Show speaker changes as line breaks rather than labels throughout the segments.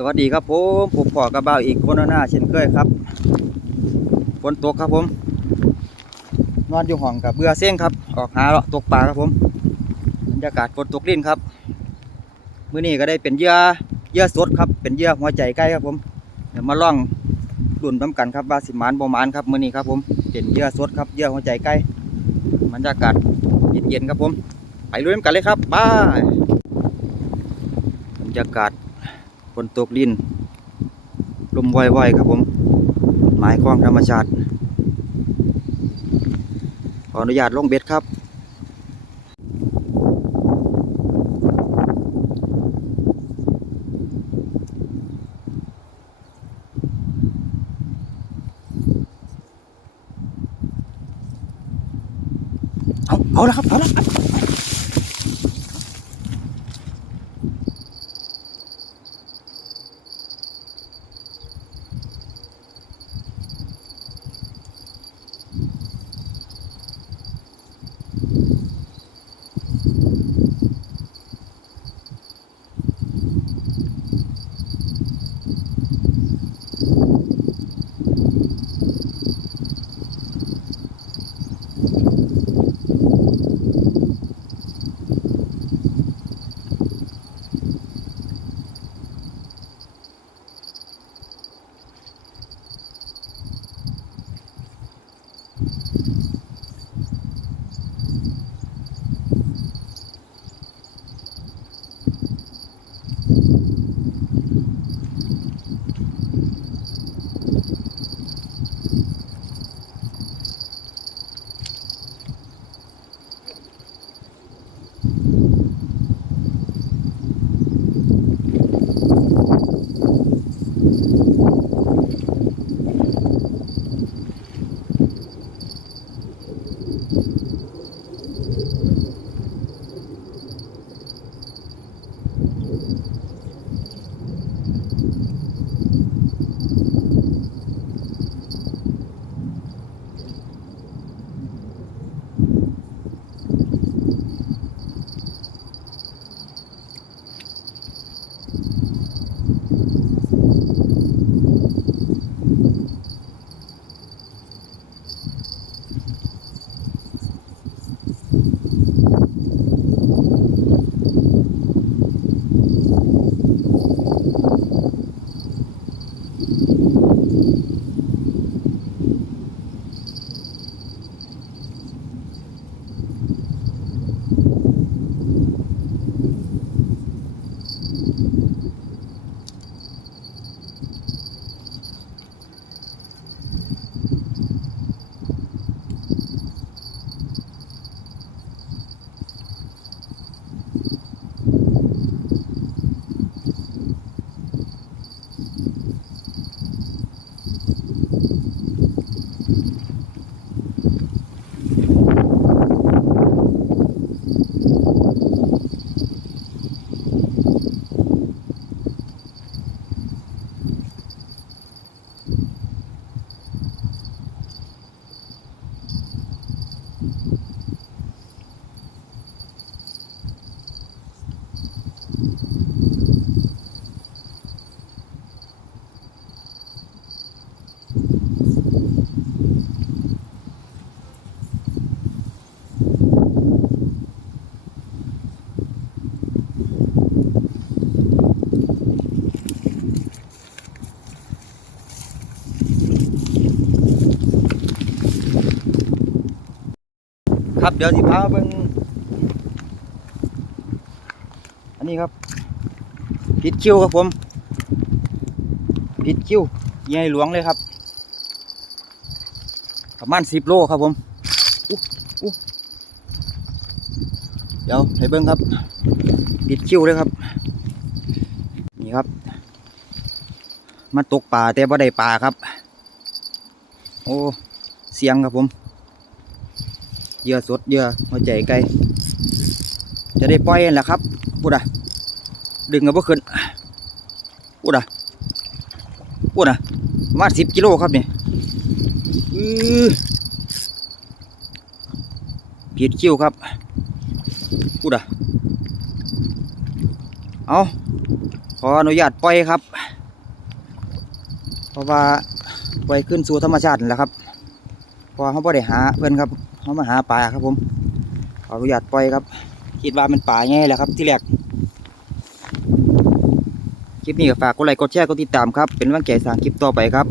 สวัสดีครับผมผมพอกระบ่าอีกคนหน้าเช่นเคยครับฝนตกครับผม นอนอยู่ห้องกับเบื่อเส้งครับ ออกหาเลาะตกปลาครับผมบรรยากาศฝนตกลิ้นครับมื้อนี้ก็ได้เป็นเยื่อเยื่อสดครับ เป็นเยื่อหัวใจไก่ครับผมเดี๋ยวมาล่องดุนน้ำกันครับว่าสิมานบ่มานครับมื้อนี้ครับผมเป็นเยื่อสดครับเยื่อหัวใจไก่บรรยากาศเย็นๆครับผม ไปลุยน้ำกันเลยครับบ้ายบรรยากาศ นตกดิน ลมว่อยๆครับผม หมายความธรรมชาติ ขออนุญาตลงเบ็ดครับ เอาเอาละครับ เอาละ ครับเดี๋ยวสิพาเบิ่งอันนี้ครับผิดคิวครับผมผิดคิวใหญ่หลวงเลยครับ ประมาณสิบโลครับผมเดี๋ยวให้เบิ่งครับผิดคิวเลยครับ นี่ครับ มาตกป่าแต่บ่าได้ป่าครับ โอ้เสียงครับผม เยื่อสดเยื่อหัวใจไก่จะได้ปล่อยแหละครับพูดอะดึงกับว่าขึ้นพูดอะพูดอะมาสิบกิโลครับเนี่ยอือผิดคิวครับพูดอะเอาขออนุญาตปล่อยครับ เพราะว่าปล่อยขึ้นสู่ธรรมชาติแหละครับ พอเขาไ่ได้หาเพื่อนครับเขามาหาปลาครับผมขออนุญาตปล่อยครับ คิดว่ามันป่าง่แหละครับที่แรกคลิปนี้ก็ฝากกดไลค์กดแชร์กดติดตามครับเป็นว่างแก่สางคลิปต่อไปครับ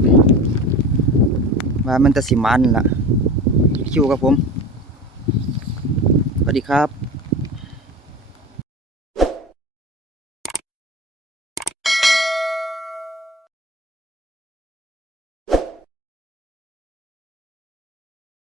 ว่ามันจะสิมันล่ะคิวครับผมสวัสดีครับ